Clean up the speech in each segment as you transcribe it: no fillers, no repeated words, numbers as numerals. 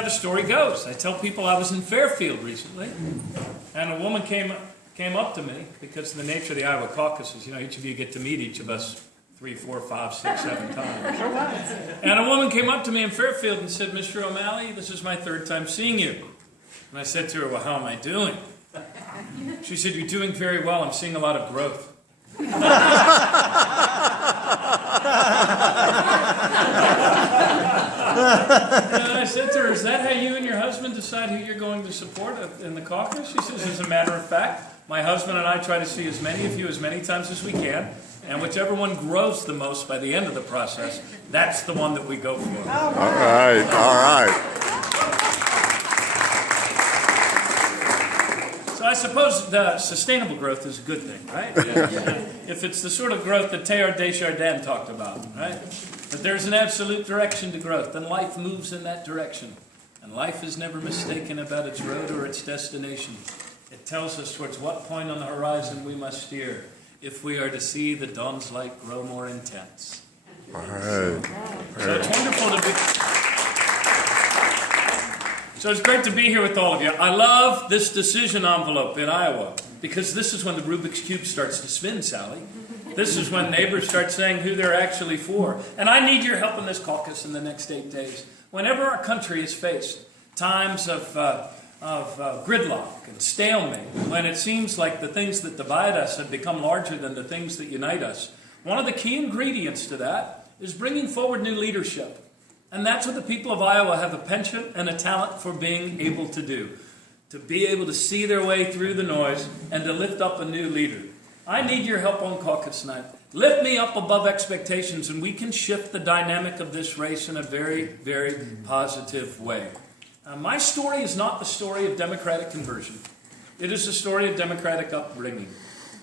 How the story goes. I tell people I was in Fairfield recently, and a woman came up to me because of the nature of the Iowa caucuses. You know, each of you get to meet each of us 3, 4, 5, 6, 7 times. And a woman came up to me in Fairfield and said, "Mr. O'Malley, this is my 3rd time seeing you." And I said to her, "Well, how am I doing?" She said, "You're doing very well. I'm seeing a lot of growth." And I said to her, "Is that how you and your husband decide who you're going to support in the caucus?" She says, "As a matter of fact, my husband and I try to see as many of you as many times as we can, and whichever one grows the most by the end of the process, that's the one that we go for." All right, all right. So I suppose the sustainable growth is a good thing, right? If it's the sort of growth that Teilhard de Chardin talked about, right? That there's an absolute direction to growth, then life moves in that direction. And life is never mistaken about its road or its destination. It tells us towards what point on the horizon we must steer if we are to see the dawn's light grow more intense. All right. So it's wonderful to be... So it's great to be here with all of you. I love this decision envelope in Iowa because this is when the Rubik's Cube starts to spin, Sally. This is when neighbors start saying who they're actually for. And I need your help in this caucus in the next 8 days. Whenever our country is faced times of gridlock and stalemate, when it seems like the things that divide us have become larger than the things that unite us, one of the key ingredients to that is bringing forward new leadership. And that's what the people of Iowa have a penchant and a talent for being able to do. To be able to see their way through the noise and to lift up a new leader. I need your help on caucus night. Lift me up above expectations and we can shift the dynamic of this race in a very, very positive way. My story is not the story of Democratic conversion. It is the story of Democratic upbringing.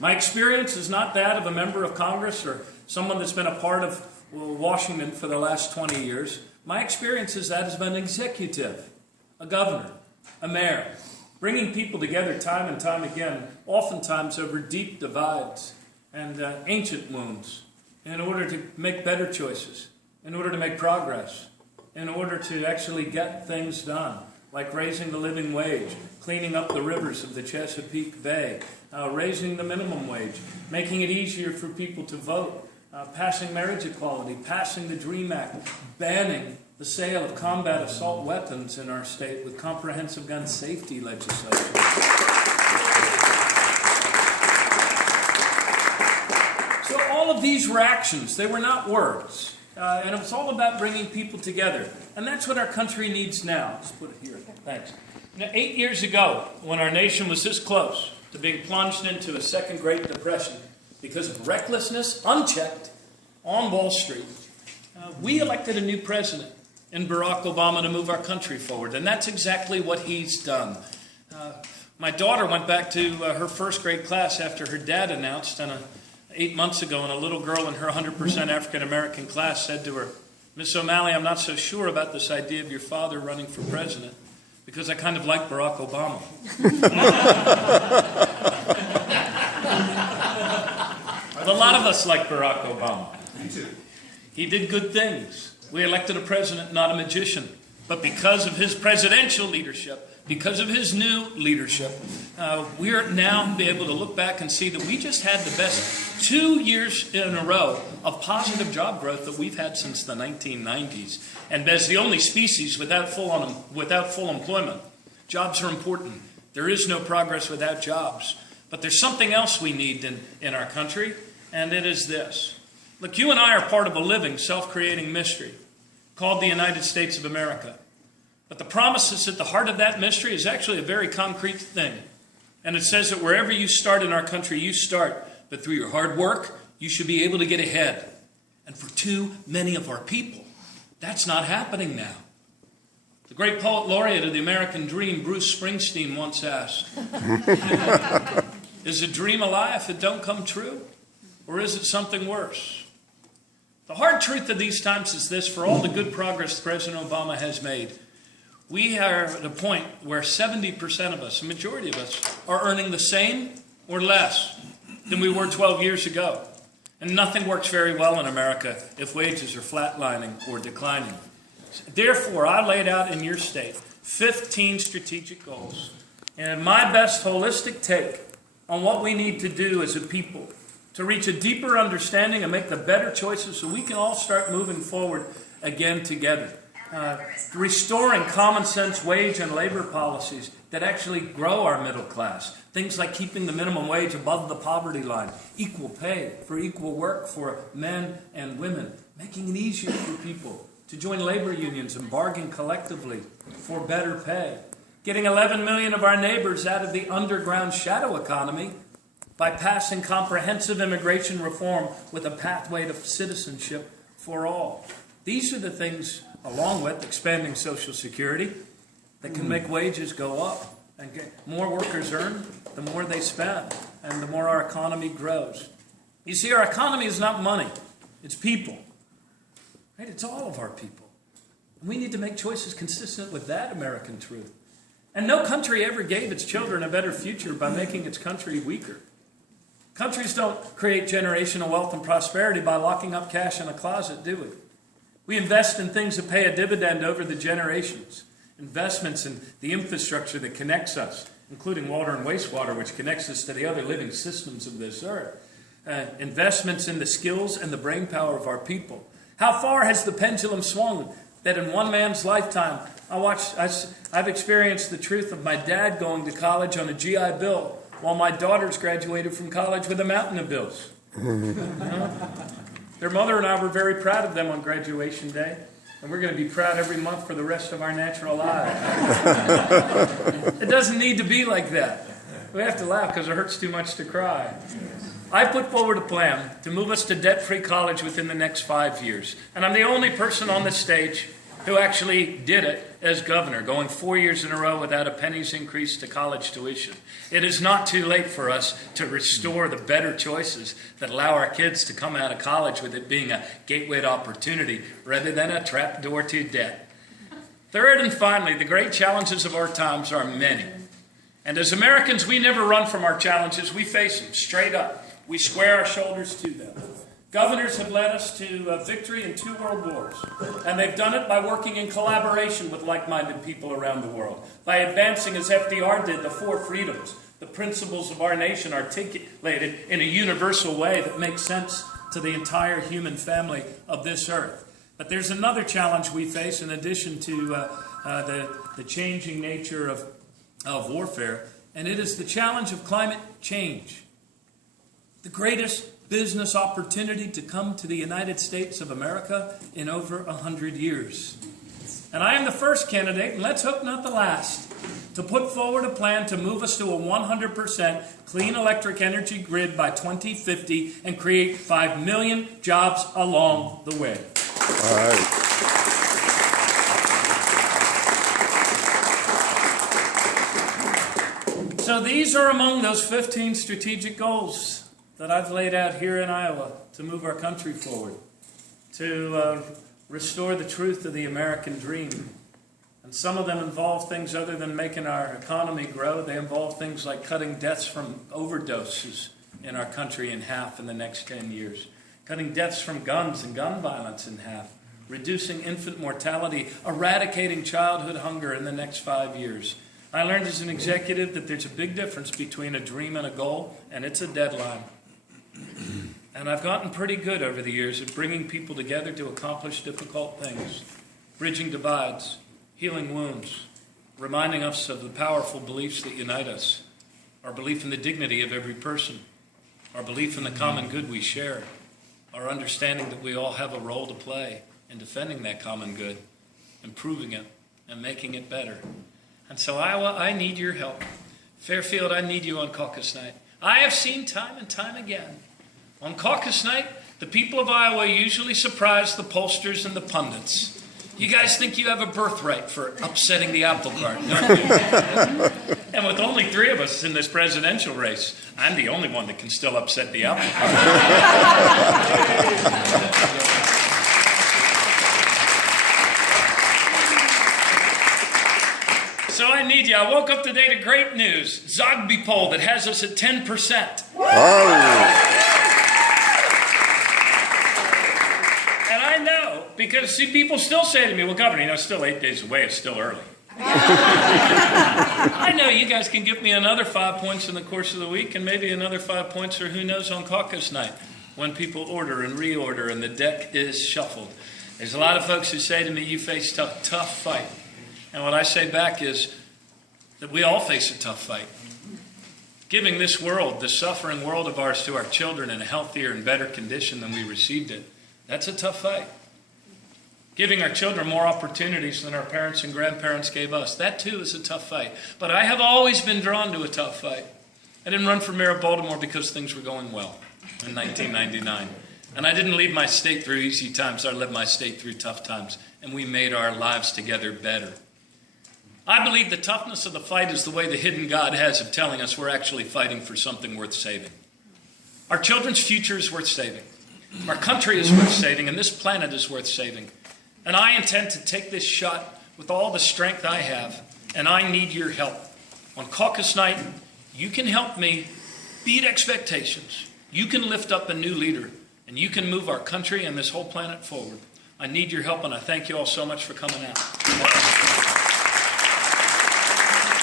My experience is not that of a member of Congress or someone that's been a part of Washington for the last 20 years. My experience is that as an executive, a governor, a mayor, bringing people together time and time again, oftentimes over deep divides and ancient wounds, in order to make better choices, in order to make progress, in order to actually get things done, like raising the living wage, cleaning up the rivers of the Chesapeake Bay, raising the minimum wage, making it easier for people to vote, passing marriage equality, passing the DREAM Act, banning the sale of combat assault weapons in our state with comprehensive gun safety legislation. So all of these were actions. They were not words. And it was all about bringing people together. And that's what our country needs now. Let's put it here. Thanks. Now, 8 years ago, when our nation was this close to being plunged into a second Great Depression because of recklessness, unchecked, on Wall Street, we elected a new president in Barack Obama to move our country forward. And that's exactly what he's done. My daughter went back to her first grade class after her dad announced 8 months ago, and a little girl in her 100% African-American class said to her, "Miss O'Malley, I'm not so sure about this idea of your father running for president because I kind of like Barack Obama." But a lot of us like Barack Obama. Me too. He did good things. We elected a president, not a magician. But because of his presidential leadership, because of his new leadership, we're now be able to look back and see that we just had the best 2 years in a row of positive job growth that we've had since the 1990s. And as the only species without full employment, jobs are important. There is no progress without jobs. But there's something else we need in our country, and it is this. Look, you and I are part of a living, self-creating mystery called the United States of America. But the promise that's at the heart of that mystery is actually a very concrete thing. And it says that wherever you start in our country, you start. But through your hard work, you should be able to get ahead. And for too many of our people, that's not happening now. The great poet laureate of the American dream, Bruce Springsteen, once asked, "Is a dream a lie if it don't come true? Or is it something worse?" The hard truth of these times is this: for all the good progress President Obama has made, we are at a point where 70% of us, a majority of us, are earning the same or less than we were 12 years ago. And nothing works very well in America if wages are flatlining or declining. Therefore, I laid out in your state 15 strategic goals. And my best holistic take on what we need to do as a people to reach a deeper understanding and make the better choices so we can all start moving forward again together. Restoring common sense wage and labor policies that actually grow our middle class. Things like keeping the minimum wage above the poverty line, equal pay for equal work for men and women, making it easier for people to join labor unions and bargain collectively for better pay. Getting 11 million of our neighbors out of the underground shadow economy by passing comprehensive immigration reform with a pathway to citizenship for all. These are the things, along with expanding Social Security, that can make wages go up. And more workers earn, the more they spend, and the more our economy grows. You see, our economy is not money, it's people. Right? It's all of our people. And we need to make choices consistent with that American truth. And no country ever gave its children a better future by making its country weaker. Countries don't create generational wealth and prosperity by locking up cash in a closet, do we? We invest in things that pay a dividend over the generations. Investments in the infrastructure that connects us, including water and wastewater, which connects us to the other living systems of this earth. Investments in the skills and the brain power of our people. How far has the pendulum swung that in one man's lifetime, I've experienced the truth of my dad going to college on a GI Bill while my daughters graduated from college with a mountain of bills. Their mother and I were very proud of them on graduation day, and we're going to be proud every month for the rest of our natural lives. It doesn't need to be like that. We have to laugh because it hurts too much to cry. I put forward a plan to move us to debt-free college within the next 5 years. And I'm the only person on this stage who actually did it as governor, going 4 years in a row without a penny's increase to college tuition. It is not too late for us to restore the better choices that allow our kids to come out of college with it being a gateway to opportunity rather than a trapdoor to debt. Third and finally, the great challenges of our times are many. And as Americans, we never run from our challenges. We face them straight up. We square our shoulders to them. Governors have led us to victory in 2 world wars, and they've done it by working in collaboration with like-minded people around the world, by advancing, as FDR did, the 4 freedoms, the principles of our nation articulated in a universal way that makes sense to the entire human family of this earth. But there's another challenge we face in addition to the changing nature of warfare, and it is the challenge of climate change. The greatest business opportunity to come to the United States of America in over 100 years. And I am the first candidate, and let's hope not the last, to put forward a plan to move us to a 100% clean electric energy grid by 2050 and create 5 million jobs along the way. All right. So these are among those 15 strategic goals that I've laid out here in Iowa to move our country forward, to restore the truth of the American dream. And some of them involve things other than making our economy grow. They involve things like cutting deaths from overdoses in our country in half in the next 10 years, cutting deaths from guns and gun violence in half, reducing infant mortality, eradicating childhood hunger in the next 5 years. I learned as an executive that there's a big difference between a dream and a goal, and it's a deadline. And I've gotten pretty good over the years at bringing people together to accomplish difficult things, bridging divides, healing wounds, reminding us of the powerful beliefs that unite us, our belief in the dignity of every person, our belief in the common good we share, our understanding that we all have a role to play in defending that common good, improving it, and making it better. And so, Iowa, I need your help. Fairfield, I need you on caucus night. I have seen time and time again, on caucus night, the people of Iowa usually surprise the pollsters and the pundits. You guys think you have a birthright for upsetting the apple cart, don't you? And with only 3 of us in this presidential race, I'm the only one that can still upset the apple cart. So I need you. I woke up today to great news. Zogby poll that has us at 10%. And I know, because, see, people still say to me, well, Governor, it's still 8 days away. It's still early. I know you guys can give me another 5 points in the course of the week and maybe another 5 points or who knows on caucus night when people order and reorder and the deck is shuffled. There's a lot of folks who say to me, you face a tough fight. And what I say back is that we all face a tough fight. Giving this world, the suffering world of ours, to our children in a healthier and better condition than we received it, that's a tough fight. Giving our children more opportunities than our parents and grandparents gave us, that too is a tough fight. But I have always been drawn to a tough fight. I didn't run for mayor of Baltimore because things were going well in 1999. And I didn't lead my state through easy times. I led my state through tough times. And we made our lives together better. I believe the toughness of the fight is the way the hidden God has of telling us we're actually fighting for something worth saving. Our children's future is worth saving. Our country is worth saving. And this planet is worth saving. And I intend to take this shot with all the strength I have, and I need your help. On caucus night, you can help me beat expectations. You can lift up a new leader, and you can move our country and this whole planet forward. I need your help, and I thank you all so much for coming out.